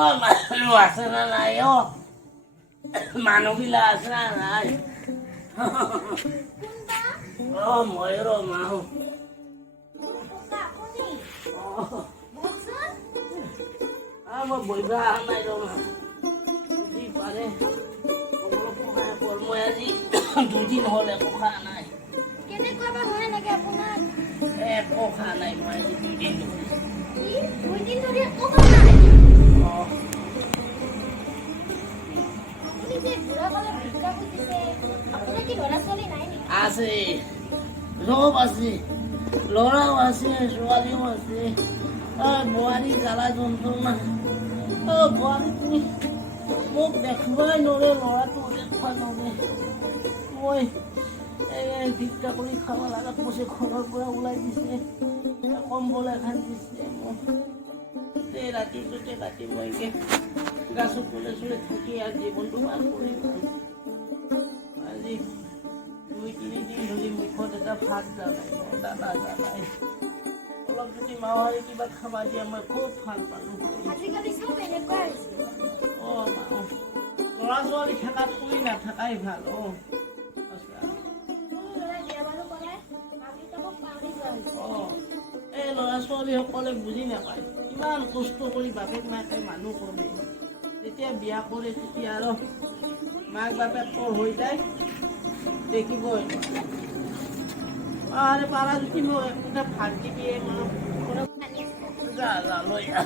মানুহ আছে না নাই মানুহবিলাক আছে না নাই মই মাহো মই বহিব অহা নাই যদি পাৰে মই আজি দুদিন হ'ল একো খোৱা নাই একো খোৱা নাই মই আজি দুদিন আছে চব আছে ল'ৰাও আছে ছোৱালীও আছে বোৱাৰী জ্বালা যন্ত্ৰণা বোৱাৰী তুমি মোক দেখিবই নোৱাৰে ল'ৰাটো দেখুৱা নোৱাৰে মই ভিক্ষা কৰি খাব লগা পইচা ঘৰৰ পৰা ওলাই দিছে কম্বল এখন দিছে মোক ৰাতি মই গাছত তলে চলে থাকি আৰু জীৱনটো পাৰ কৰিম আজি 2-3 দিন ধৰি মুখত এটা ভাত জ্বালাই দানা জ্বালাই অলপ যদি মাৱাৰী কিবা খাবা দিয়া মই খুব ভাল পালোঁ ল'ৰা ছোৱালী থকাত কৰি নাথাকাই ভাল এই ল'ৰা ছোৱালীসকলে বুজি নাপায় ইমান কষ্ট কৰি বাপেক মাকে মানুহ কৰে যেতিয়া বিয়া কৰে তেতিয়া আৰু মাক বাপেক পৰ হৈ যায় দেখিবই আরে পারা যদি মোক একটা ভাত দিবি যা লৈ আ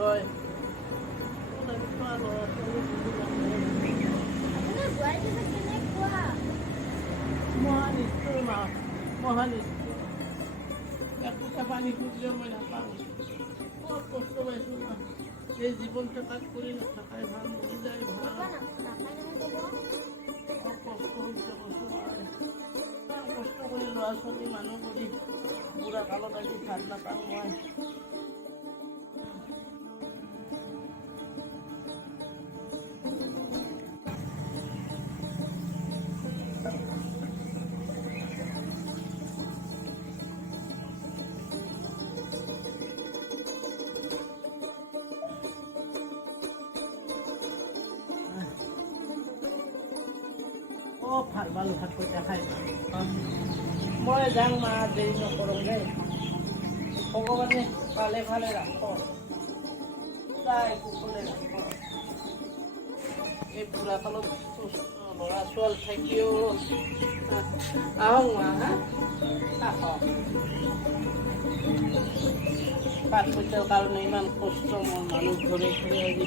হয় মহান একটা পানি খুঁজলেও মই নাপাওঁ বহুত কষ্ট পাইছোঁ না এই জীৱন থকাত কৰি নাথাকাই ভাল মৰি যায় ভাল কষ্ট হৈছে কষ্ট কৰি ল'ৰা ছোৱালী মানুহ কৰি বুঢ়া কালত আজি ভাত নাপাওঁ মই ভাল ভাত পইচা খাই মই যাং মা দেৰি নকৰোঁ দেই ভগৱানে ভালে ভালে ৰাখক তাই কুশলে ৰাখক এই বুঢ়া কালত ল'ৰা ছোৱালী থাকিও আহক মা আহক ভাত পইচাৰ কাৰণে ইমান কষ্ট মোৰ মানুহ ঘৰে ঘৰে আজি